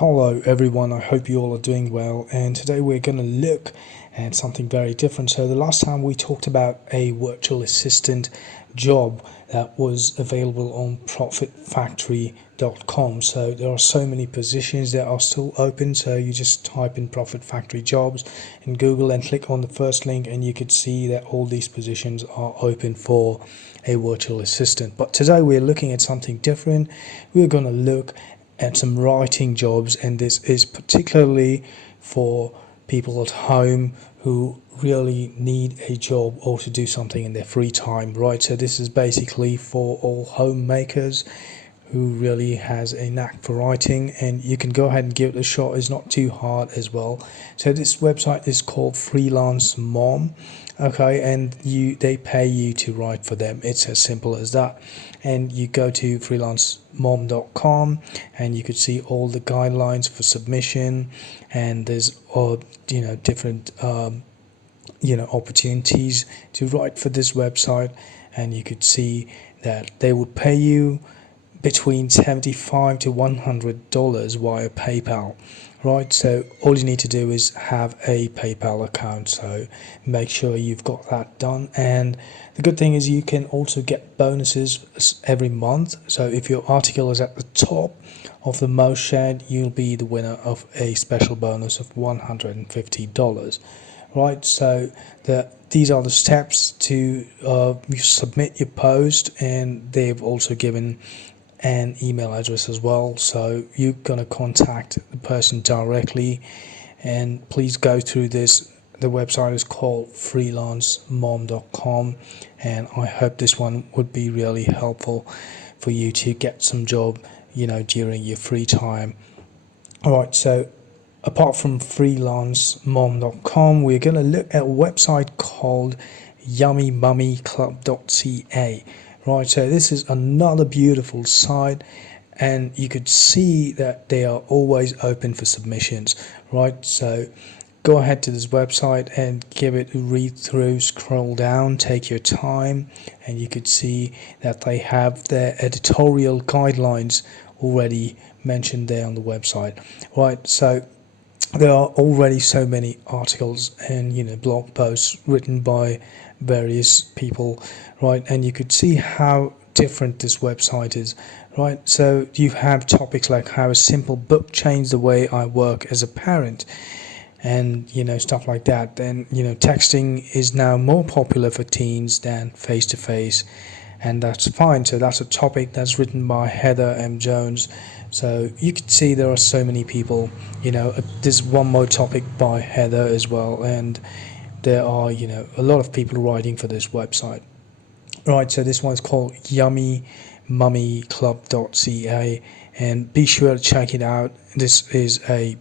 Hello everyone, I hope you all are doing well, and today we're going to look at something very different. So the last time we talked about a virtual assistant job that was available on profitfactory.com. So there are so many positions that are still open, so you just type in Profit Factory jobs in Google and click on the first link and you could see that all these positions are open for a virtual assistant. But today we're looking at something different. We're going to look at some writing jobs, and this is particularly for people at home who really need a job or to do something in their free time, right? So this is basically for all homemakers who really has a knack for writing, and you can go ahead and give it a shot. It's not too hard as well. So this website is called Freelance Mom, okay, and they pay you to write for them. It's as simple as that. And you go to freelancemom.com and you could see all the guidelines for submission, and there's different opportunities to write for this website, and you could see that they would pay you between $75 to $100 via PayPal, right? So all you need to do is have a PayPal account, so make sure you've got that done. And the good thing is you can also get bonuses every month. So if your article is at the top of the most shared, you'll be the winner of a special bonus of $150, right? So these are the steps to submit your post, and they've also given an email address as well, so you're gonna contact the person directly. And please go through this. The website is called freelancemom.com, and I hope this one would be really helpful for you to get some job during your free time. All right, so apart from freelancemom.com, we're going to look at a website called yummymummyclub.ca. Right, so this is another beautiful site, and you could see that they are always open for submissions, right? So go ahead to this website and give it a read through, scroll down, take your time, and you could see that they have their editorial guidelines already mentioned there on the website, right? So there are already so many articles and blog posts written by various people, right? And you could see how different this website is, right? So you have topics like how a simple book changed the way I work as a parent, and stuff like that. Then texting is now more popular for teens than face to face, and that's fine. So that's a topic that's written by Heather M. Jones. So you can see there are so many people. There's one more topic by Heather as well, and there are a lot of people writing for this website. Right, so this one's called yummymummyclub.ca, and be sure to check it out. This is a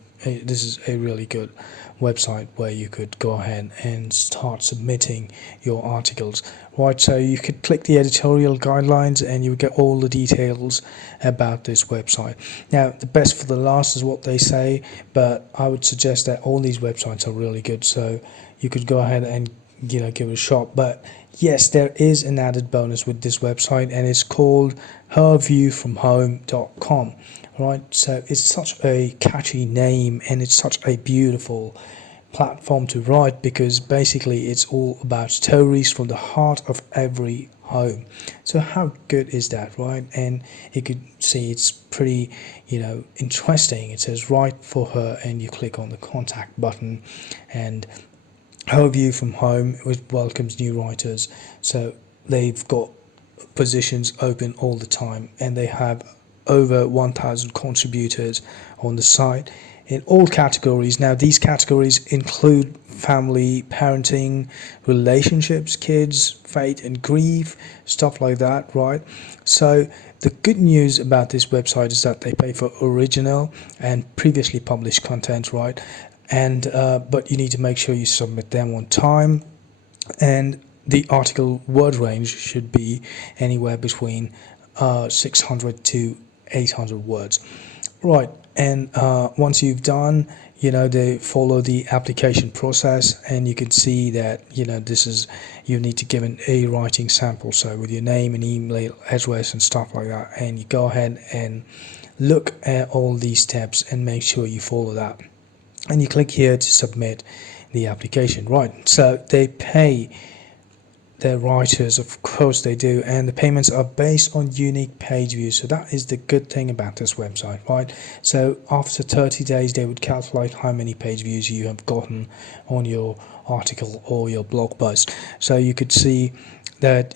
really good website where you could go ahead and start submitting your articles, right? So you could click the editorial guidelines and you get all the details about this website. Now, the best for the last is what they say, but I would suggest that all these websites are really good, so you could go ahead and give it a shot. But yes, there is an added bonus with this website, and it's called herviewfromhome.com. Right, so it's such a catchy name, and it's such a beautiful platform to write, because basically it's all about stories from the heart of every home. So how good is that, right? And you could see it's pretty interesting. It says write for her, and you click on the contact button, and Her View from Home welcomes new writers. So they've got positions open all the time, and they have over 1,000 contributors on the site in all categories. Now, these categories include family, parenting, relationships, kids, faith and grief, stuff like that, right? So the good news about this website is that they pay for original and previously published content, right? And but you need to make sure you submit them on time, and the article word range should be anywhere between 600 to 800 words, right? And once you've done, they follow the application process, and you can see that this is, you need to give a writing sample, so with your name and email address and stuff like that, and you go ahead and look at all these steps and make sure you follow that, and you click here to submit the application. Right, so they pay their writers, of course they do, and the payments are based on unique page views. So that is the good thing about this website, right? So after 30 days they would calculate how many page views you have gotten on your article or your blog post. So you could see that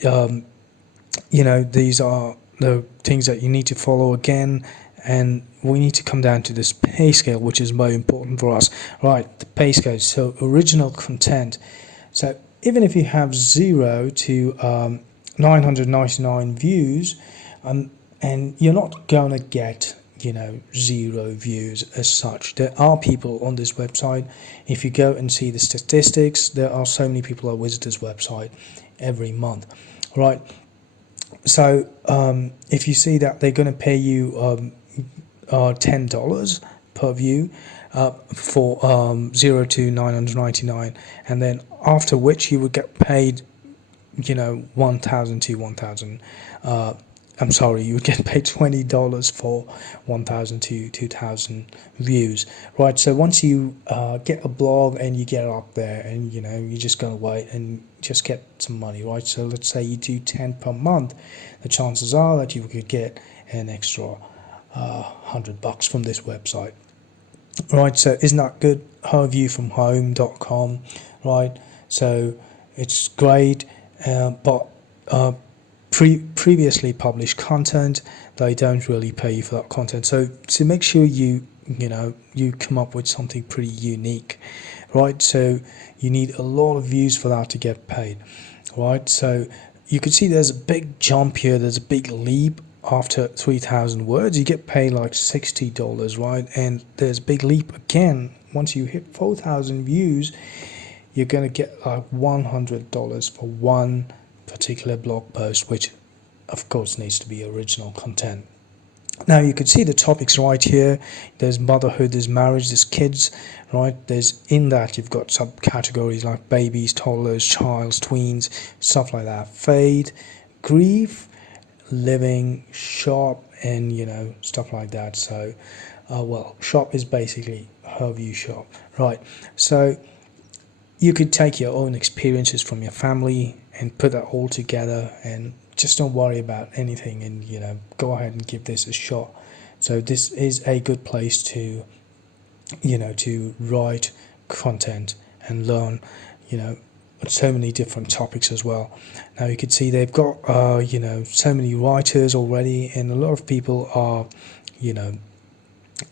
these are the things that you need to follow again, and we need to come down to this pay scale, which is more important for us. Right, the pay scale. So original content. So even if you have 0 to 999 views, and you're not gonna get 0 views as such. There are people on this website. If you go and see the statistics, there are so many people that visit this website every month, right? So if you see that they're going to pay you $10 per view for 0 to 999, and then after which you would get paid 1,000 to 1,000. I'm sorry, you would get paid $20 for 1,000 to 2,000 views, right? So once you get a blog and you get it up there, and you're just gonna wait and just get some money, right? So let's say you do 10 per month, the chances are that you could get an extra $100 from this website, right? So isn't that good? herviewfromhome.com, right? So it's great, but previously published content, they don't really pay you for that content. So to make sure you come up with something pretty unique, right? So you need a lot of views for that to get paid, right? So you can see there's a big jump here, there's a big leap. After 3,000 words you get paid like $60, right? And there's a big leap again once you hit 4,000 views. You're gonna get like $100 for one particular blog post, which of course needs to be original content. Now you can see the topics right here. There's motherhood, there's marriage, there's kids, right? There's, in that you've got subcategories like babies, toddlers, childs, tweens, stuff like that. Faith, grief, living, shop, and stuff like that. So shop is basically her view shop, right? So you could take your own experiences from your family and put that all together, and just don't worry about anything, and go ahead and give this a shot. So this is a good place to to write content and learn so many different topics as well. Now you can see they've got so many writers already, and a lot of people are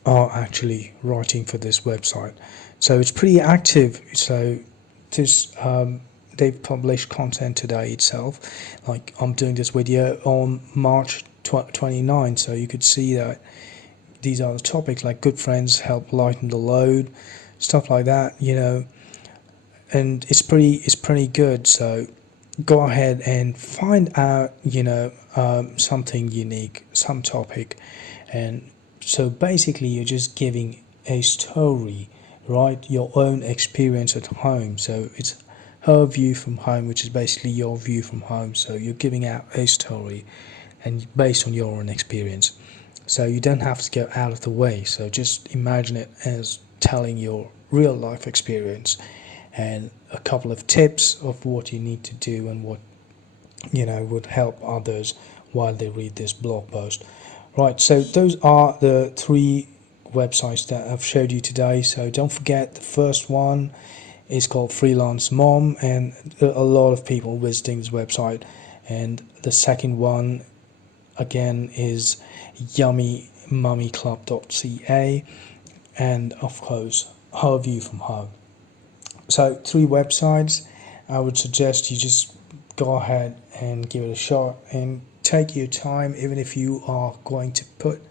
actually writing for this website, so it's pretty active. So this they've published content today itself, like I'm doing this video on March 29, so you could see that these are the topics like good friends help lighten the load, stuff like that, and it's pretty good. So go ahead and find out something unique, some topic, and so basically you're just giving a story, right? Your own experience at home. So it's her view from home, which is basically your view from home. So you're giving out a story and based on your own experience. So you don't have to go out of the way. So just imagine it as telling your real life experience and a couple of tips of what you need to do and what would help others while they read this blog post. Right, so those are the 3 websites that I've showed you today. So don't forget, the first one is called Freelance Mom, and a lot of people visiting this website. And the second one again is yummymummyclub.ca, and of course Her View from Home. So 3 websites. I would suggest you just go ahead and give it a shot and take your time. Even if you are going to put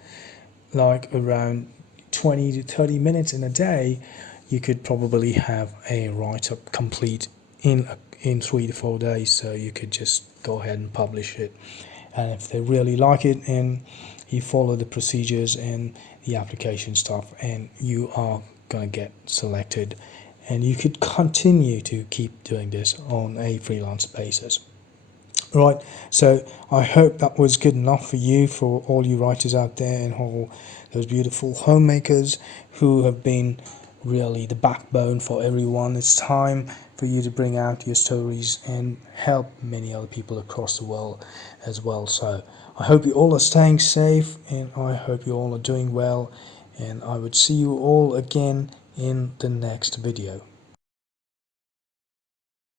like around 20 to 30 minutes in a day, you could probably have a write-up complete in 3 to 4 days. So you could just go ahead and publish it, and if they really like it and you follow the procedures and the application stuff, and you are gonna get selected, and you could continue to keep doing this on a freelance basis. Right, so I hope that was good enough for you, for all you writers out there, and all those beautiful homemakers who have been really the backbone for everyone. It's time for you to bring out your stories and help many other people across the world as well. So I hope you all are staying safe, and I hope you all are doing well, and I would see you all again in the next video.